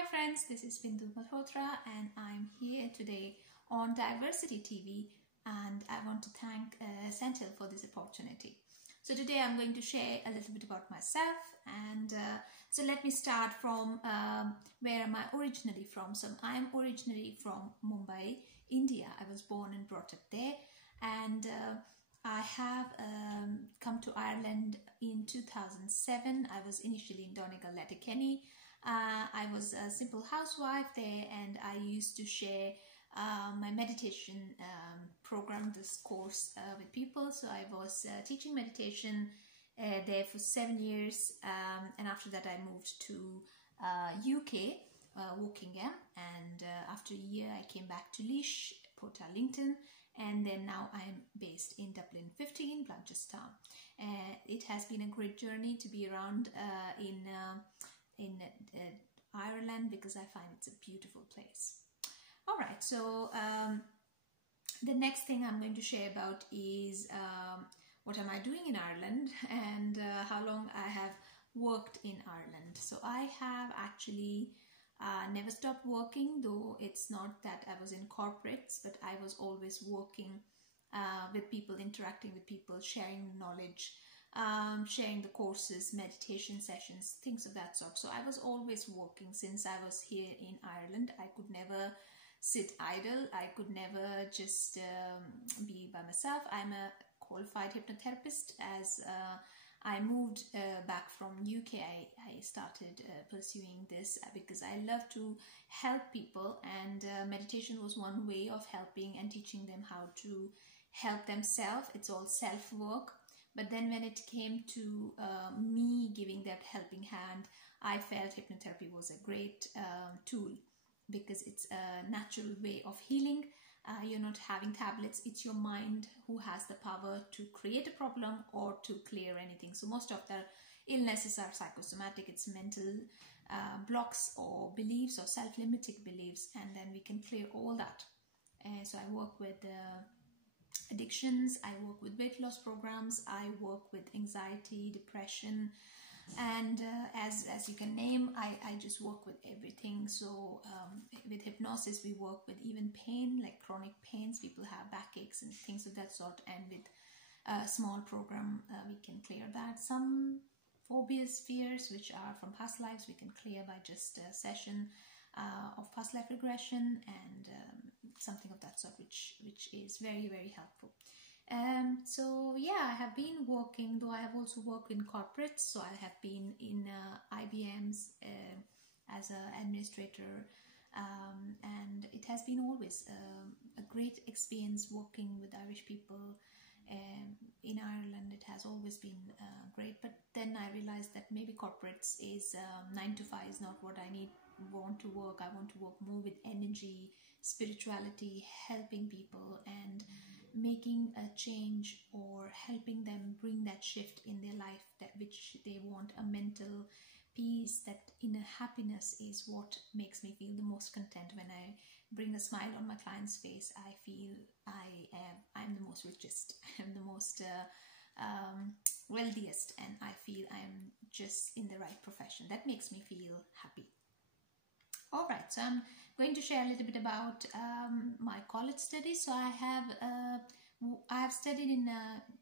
Hi friends, this is Bindu Malhotra and I'm here today on Diversity TV, and I want to thank Sentinel for this opportunity. So today I'm going to share a little bit about myself, and so let me start from where am I originally from. So I'm originally from Mumbai, India. I was born and brought up there, and I have come to Ireland in 2007. I was initially in Donegal, Letterkenny. I was a simple housewife there, and I used to share my meditation program, this course with people. So I was teaching meditation there for 7 years, and after that I moved to UK, Wokingham, and after a year I came back to Laois, Portarlington, and then now I'm based in Dublin 15, Blanchardstown. It has been a great journey to be around in Ireland, because I find it's a beautiful place. All right, so the next thing I'm going to share about is what am I doing in Ireland, and how long I have worked in Ireland. So I have actually never stopped working, though it's not that I was in corporates, but I was always working with people, interacting with people, sharing knowledge, sharing the courses, meditation sessions, things of that sort. So I was always working since I was here in Ireland. I could never sit idle. I could never just be by myself. I'm a qualified hypnotherapist. As I moved back from UK, I started pursuing this because I love to help people, and meditation was one way of helping and teaching them how to help themselves. It's all self-work. But then when it came to me giving that helping hand, I felt hypnotherapy was a great tool, because it's a natural way of healing. You're not having tablets. It's your mind who has the power to create a problem or to clear anything. So most of the illnesses are psychosomatic. It's mental blocks or beliefs or self-limiting beliefs, and then we can clear all that. So I work with addictions, I work with weight loss programs, I work with anxiety, depression, and as you can name, I just work with everything. So with hypnosis we work with even pain, like chronic pains. People have backaches and things of that sort, and with a small program we can clear that. Some phobias, fears which are from past lives, we can clear by just a session of past life regression, and something of that sort, which is very, very helpful. So yeah, I have been working, though I have also worked in corporates. So I have been in IBM's as an administrator, and it has been always a great experience working with Irish people in Ireland. It has always been great, but then I realized that maybe corporates is 9 to 5 is not what I want to work. I want to work more with energy, spirituality, helping people and making a change, or helping them bring that shift in their life, that which they want, a mental peace, that inner happiness is what makes me feel the most content. When I bring a smile on my client's face, I feel I'm the most richest, I'm the most wealthiest, and I feel I'm just in the right profession. That makes me feel happy. All right, so I'm going to share a little bit about my college studies. So I have studied in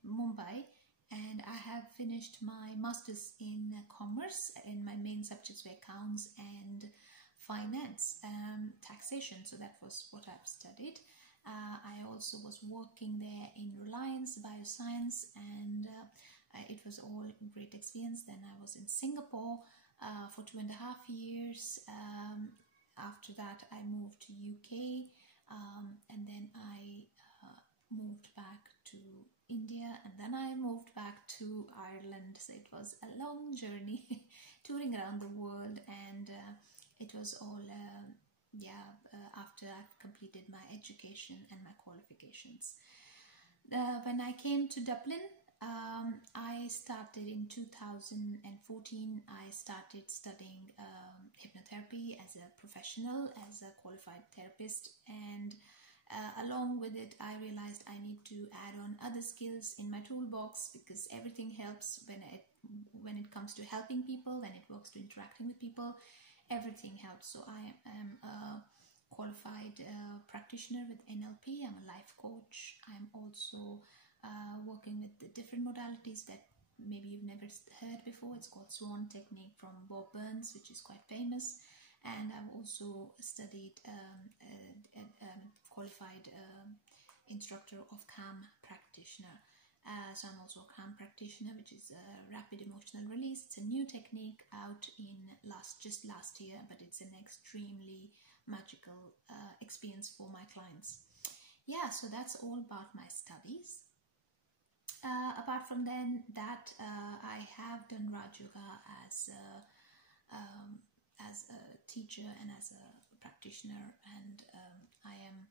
Mumbai, and I have finished my master's in commerce, and my main subjects were accounts and finance, taxation. So that was what I've studied. I also was working there in Reliance Bioscience, and it was all great experience. Then I was in Singapore for 2.5 years. After that I moved to UK, and then I moved back to India, and then I moved back to Ireland. So it was a long journey touring around the world, and it was all after I've completed my education and my qualifications. When I came to Dublin, I started in 2014. I started studying hypnotherapy as a professional, as a qualified therapist, and along with it I realized I need to add on other skills in my toolbox, because everything helps when it comes to helping people, when it works to interacting with people. everything helps. So I am a qualified practitioner with NLP. I'm a life coach. I'm also working with the different modalities that maybe you've never heard before. It's called Swan Technique from Bob Burns, which is quite famous. And I've also studied qualified instructor of Calm practitioner. So I'm also a Calm practitioner, which is a rapid emotional release. It's a new technique out in just last year, but it's an extremely magical experience for my clients. Yeah, so that's all about my studies. Apart from that, I have done Raj Yoga as a teacher and as a practitioner, and I am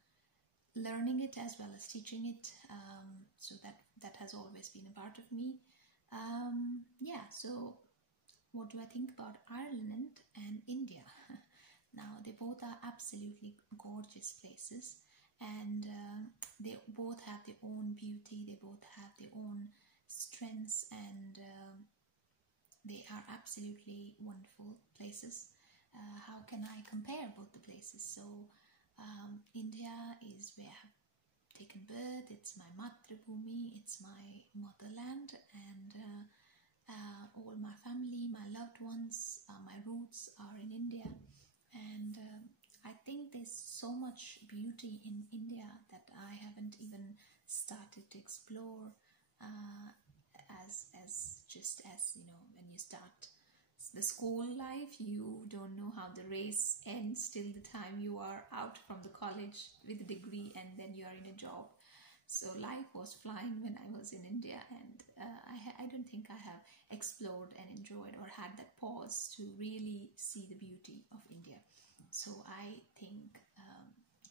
learning it as well as teaching it, so that has always been a part of me. Yeah, so what do I think about Ireland and India? Now, they both are absolutely gorgeous places, and they both have their own beauty, they both have their own strengths, and they are absolutely wonderful places. How can I compare both the places? So India is where I've taken birth. It's my Matrabhumi, it's my motherland, and all my family, my loved ones, my roots are in India. And I think there's so much beauty in India that I haven't even started to explore, just as you know, when you start the school life, you don't know how the race ends till the time you are out from the college with a degree and then you are in a job. So life was flying when I was in India, and I don't think I have explored and enjoyed or had that pause to really see the beauty of India. So I think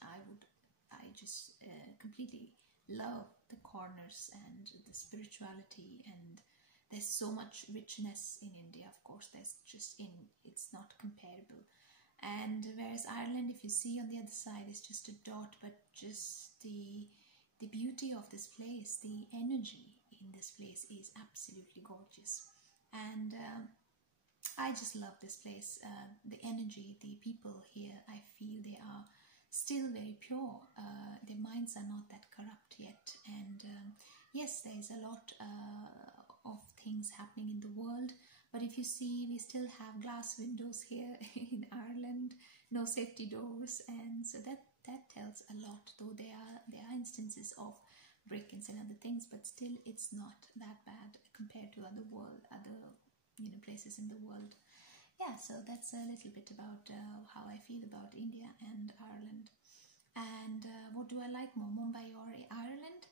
I just completely love the corners and the spirituality, and there's so much richness in India. Of course, it's not comparable. And whereas Ireland, if you see on the other side, is just a dot, but just the beauty of this place, the energy in this place is absolutely gorgeous. And I just love this place. The energy, the people here, I feel they are still very pure. Their minds are not that corrupt yet. And yes, there is a lot of things happening in the world, but if you see, we still have glass windows here in Ireland, no safety doors, and so that tells a lot. Though there are instances of break-ins and other things, but still it's not that bad compared to other places in the world. Yeah, so that's a little bit about how I feel about India and Ireland. And what do I like more, Mumbai or Ireland?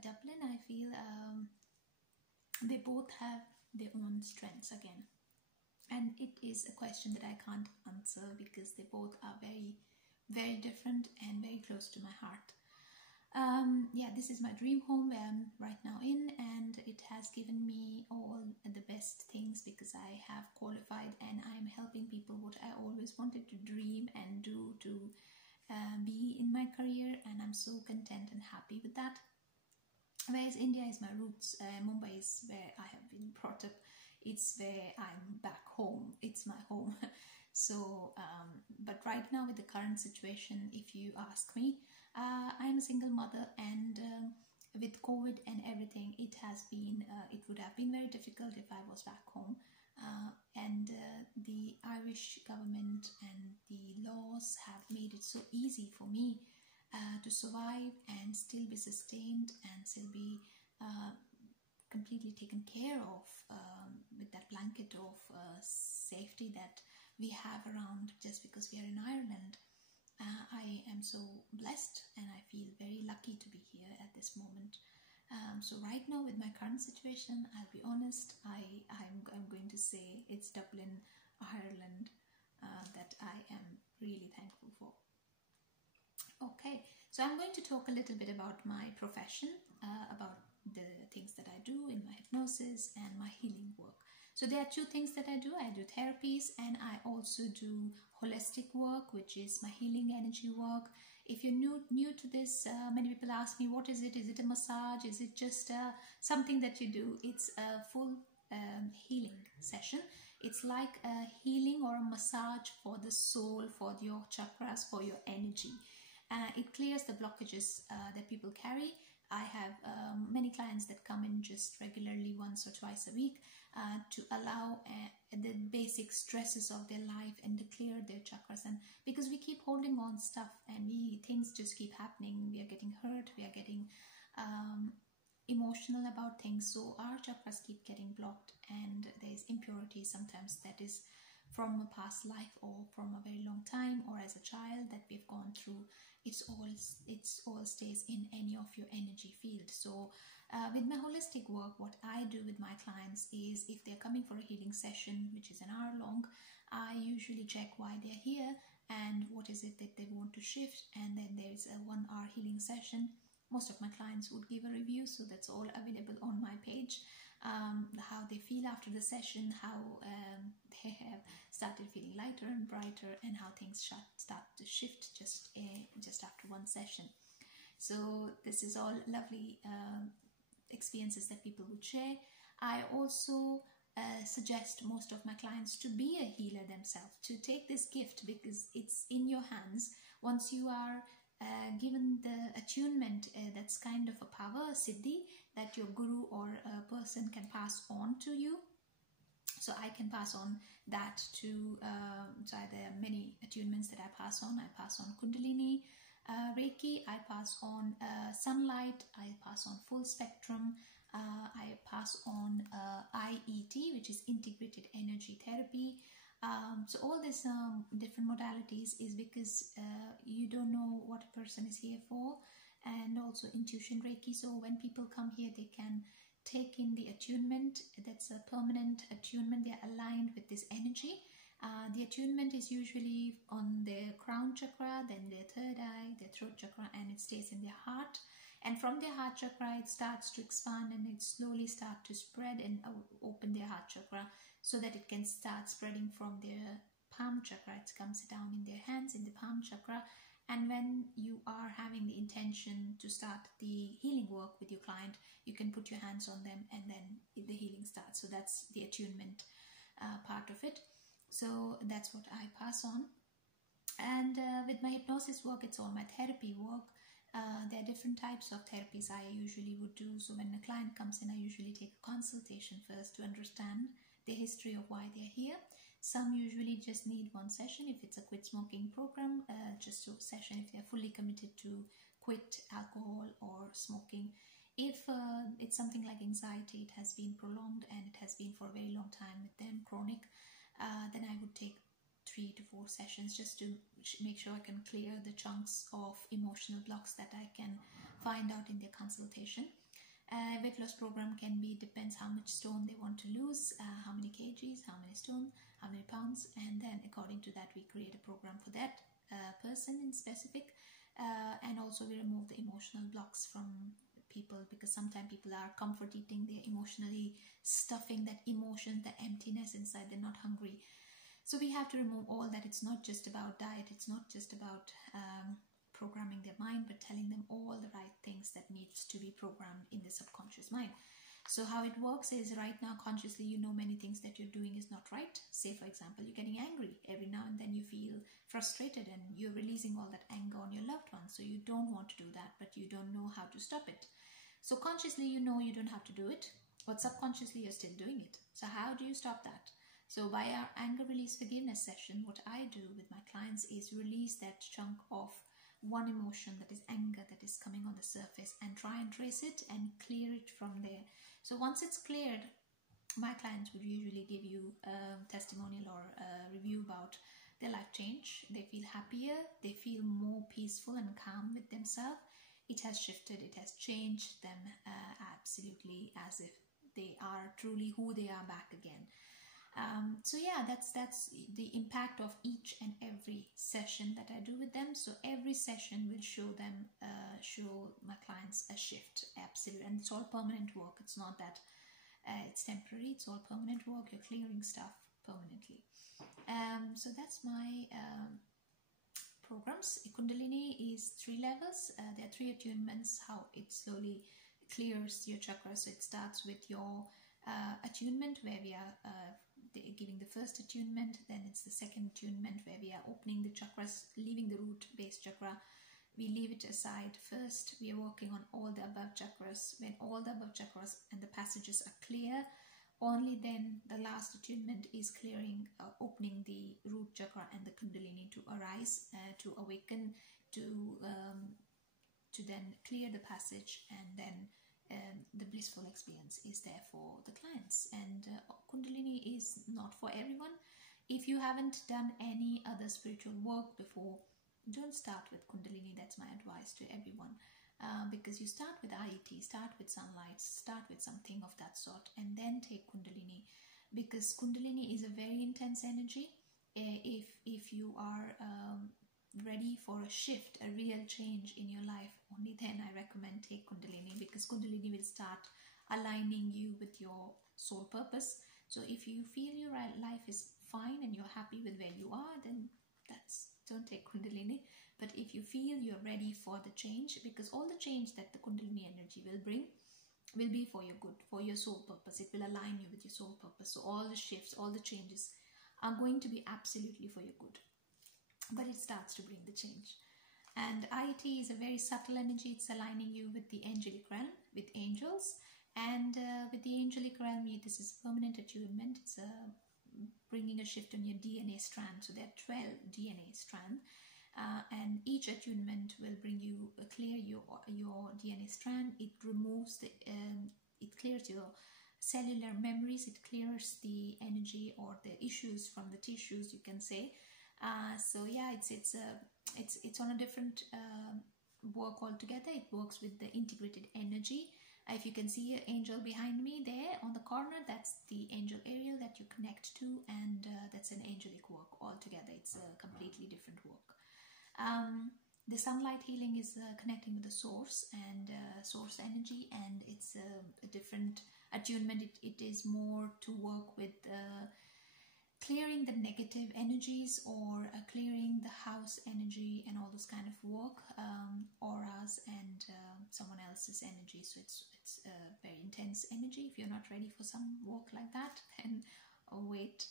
Dublin, I feel they both have their own strengths again, and it is a question that I can't answer because they both are very, very different and very close to my heart. Yeah, this is my dream home where I'm right now in, and it has given me all the best things because I have qualified and I'm helping people what I always wanted to dream and do to be in my career, and I'm so content and happy with that. Whereas India is my roots, Mumbai is where I have been brought up, it's where I'm back home, it's my home. So, but right now with the current situation, if you ask me, I'm a single mother, and with COVID and everything, it would have been very difficult if I was back home. And the Irish government and the laws have made it so easy for me to survive and still be sustained and still be completely taken care of with that blanket of safety that we have around just because we are in Ireland. I am so blessed and I feel very lucky to be here at this moment. So right now with my current situation, I'll be honest, I'm going to say it's Dublin, Ireland that I am really thankful for. Okay, so I'm going to talk a little bit about my profession, about the things that I do in my hypnosis and my healing work. So there are two things that I do. I do therapies and I also do holistic work, which is my healing energy work. If you're new to this, many people ask me, what is it? Is it a massage? Is it just something that you do? It's a full healing session. It's like a healing or a massage for the soul, for your chakras, for your energy. It clears the blockages that people carry. I have many clients that come in just regularly once or twice a week to allow the basic stresses of their life and to clear their chakras. And because we keep holding on stuff and things just keep happening, we are getting hurt, we are getting emotional about things, so our chakras keep getting blocked, and there's impurity sometimes that is from a past life or from a very long time or as a child that we've gone through. It all stays in any of your energy field. So with my holistic work, what I do with my clients is, if they're coming for a healing session which is an hour long, I usually check why they're here and what is it that they want to shift, and then there's a 1 hour healing session. Most of my clients would give a review, so that's all available on my page. How they feel after the session, how they have started feeling lighter and brighter, and how things start to shift just after one session. So this is all lovely experiences that people would share. I also suggest most of my clients to be a healer themselves, to take this gift, because it's in your hands. Once you are given the attunement, that's kind of a power, a siddhi, that your guru or a person can pass on to you. So I can pass on that to, so there are many attunements that I pass on. I pass on Kundalini, Reiki, I pass on sunlight, I pass on full spectrum, I pass on IET, which is integrated energy therapy. So all these different modalities is because you don't know what a person is here for, and also intuition Reiki. So when people come here, they can take in the attunement. That's a permanent attunement. They are aligned with this energy. The attunement is usually on their crown chakra, then their third eye, their throat chakra, and it stays in their heart. And from their heart chakra, it starts to expand and it slowly starts to spread and open their heart chakra, so that it can start spreading from their palm chakra. It comes down in their hands, in the palm chakra. And when you are having the intention to start the healing work with your client, you can put your hands on them and then the healing starts. So that's the attunement part of it. So that's what I pass on. And with my hypnosis work, it's all my therapy work. There are different types of therapies I usually would do. So when a client comes in, I usually take a consultation first to understand the history of why they're here. Some usually just need one session if it's a quit smoking program, just a session if they're fully committed to quit alcohol or smoking. If it's something like anxiety, it has been prolonged and it has been for a very long time with them, chronic, then I would take 3 to 4 sessions just to make sure I can clear the chunks of emotional blocks that I can find out in their consultation. Weight loss program can be, depends how much stone they want to lose, how many kgs, how many stone, how many pounds, and then according to that we create a program for that person in specific. And also we remove the emotional blocks from people, because sometimes people are comfort eating, they're emotionally stuffing that emotion, the emptiness inside, they're not hungry. So we have to remove all that. It's not just about diet, it's not just about programming their mind, but telling them all the right things that needs to be programmed in the subconscious mind. So how it works is, right now consciously you know many things that you're doing is not right. Say for example, you're getting angry. Every now and then you feel frustrated and you're releasing all that anger on your loved one. So you don't want to do that, but you don't know how to stop it. So consciously you know you don't have to do it, but subconsciously you're still doing it. So how do you stop that? So by our anger release forgiveness session, what I do with my clients is release that chunk of one emotion, that is anger, that is coming on the surface, and try and trace it and clear it from there. So once it's cleared, my clients would usually give you a testimonial or a review about their life change. They feel happier, they feel more peaceful and calm with themselves. It has shifted, it has changed them absolutely, as if they are truly who they are back again. So yeah, that's the impact of each and every session that I do with them. So every session will show them, show my clients a shift, absolutely. And it's all permanent work. It's not that it's temporary. It's all permanent work. You're clearing stuff permanently. So that's my programs. Kundalini is 3 levels. There are 3 attunements, how it slowly clears your chakras. So it starts with your attunement where we are giving the first attunement, then it's the second attunement where we are opening the chakras, leaving the root base chakra. We leave it aside first. We are working on all the above chakras. When all the above chakras and the passages are clear, only then the last attunement is clearing, opening the root chakra and the kundalini to arise, to awaken, to then clear the passage, and then the blissful experience is there for the clients. And kundalini is not for everyone. If you haven't done any other spiritual work before, don't start with kundalini. That's my advice to everyone. Because you start with IET, start with sunlight, start with something of that sort, and then take kundalini, because kundalini is a very intense energy. If you are ready for a shift, a real change in your life, only then I recommend take kundalini, because kundalini will start aligning you with your soul purpose. So if you feel your life is fine and you're happy with where you are, then don't take kundalini. But if you feel you're ready for the change, because all the change that the kundalini energy will bring will be for your good, for your soul purpose. It will align you with your soul purpose. So all the shifts, all the changes are going to be absolutely for your good. But it starts to bring the change. And IET is a very subtle energy. It's aligning you with the angelic realm, with angels. And with the angelic realm, this is permanent attunement. It's bringing a shift on your DNA strand. So there are 12 DNA strands. And each attunement will bring you clear your DNA strand. It removes it clears your cellular memories. It clears the energy or the issues from the tissues, you can say. So yeah, it's on a different work altogether. It works with the integrated energy. If you can see an angel behind me there on the corner, that's the angel Ariel that you connect to, and that's an angelic work altogether. It's a completely different work. The sunlight healing is connecting with the source and source energy, and it's a different attunement. It is more to work with clearing the negative energies, or clearing the house energy and all this kind of work, auras and someone else's energy. So it's a very intense energy. If you're not ready for some work like that, then wait.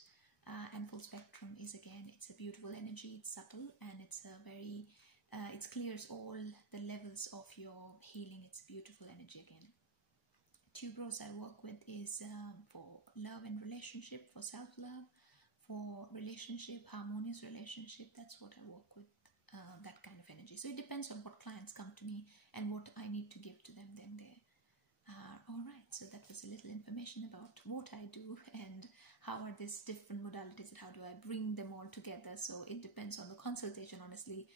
And full spectrum is, again, it's a beautiful energy. It's subtle, and it's a very it clears all the levels of your healing. It's beautiful energy again. Tuberose I work with is for love and relationship, for self-love, for relationship, harmonious relationship. That's what I work with, that kind of energy. So it depends on what clients come to me and what I need to give to them then there. Alright, so that was a little information about what I do and how are these different modalities and how do I bring them all together. So it depends on the consultation, honestly,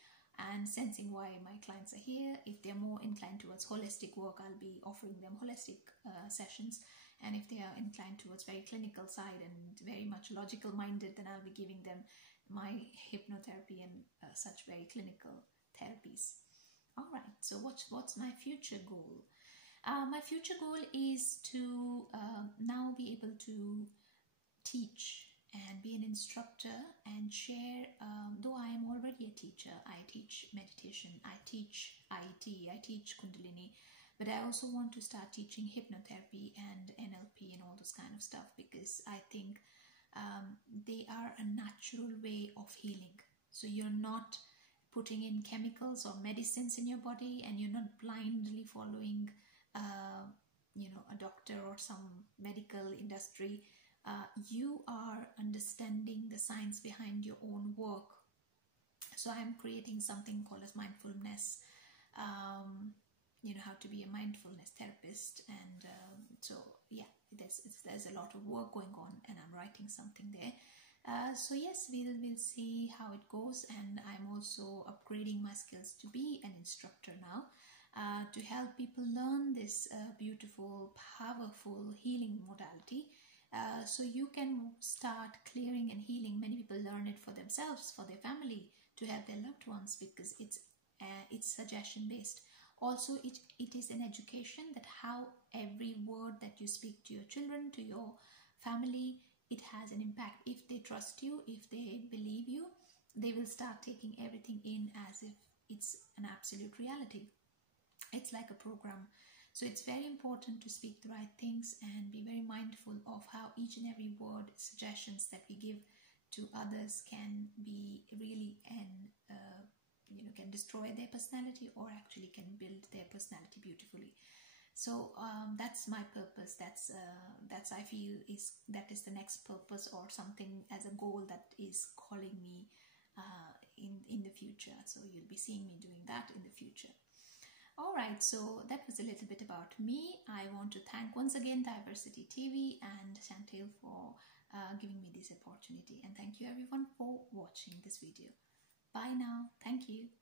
and sensing why my clients are here. If they're more inclined towards holistic work, I'll be offering them holistic sessions. And if they are inclined towards very clinical side and very much logical minded, then I'll be giving them my hypnotherapy and such very clinical therapies. Alright, so what's my future goal? My future goal is to now be able to teach and be an instructor and share, though I am already a teacher. I teach meditation, I teach IET, I teach Kundalini, but I also want to start teaching hypnotherapy and NLP and all this kind of stuff, because I think they are a natural way of healing. So you're not putting in chemicals or medicines in your body, and you're not blindly following a doctor or some medical industry. You are understanding the science behind your own work. So I'm creating something called as mindfulness, how to be a mindfulness therapist. And so yeah, there's a lot of work going on, and I'm writing something there. So yes, we'll see how it goes, and I'm also upgrading my skills to be an instructor now, to help people learn this beautiful, powerful healing modality, so you can start clearing and healing. Many people learn it for themselves, for their family, to help their loved ones, because it's suggestion based. Also, it is an education that how every word that you speak to your children, to your family, it has an impact. If they trust you, if they believe you, they will start taking everything in as if it's an absolute reality. It's like a program. So it's very important to speak the right things and be very mindful of how each and every word, suggestions that we give to others can be really can destroy their personality or actually can build their personality beautifully. So that's my purpose. That's I feel that is the next purpose, or something as a goal that is calling me in the future. So you'll be seeing me doing that in the future. Alright, so that was a little bit about me. I want to thank once again Diversity TV and Chantel for giving me this opportunity, and thank you everyone for watching this video. Bye now. Thank you.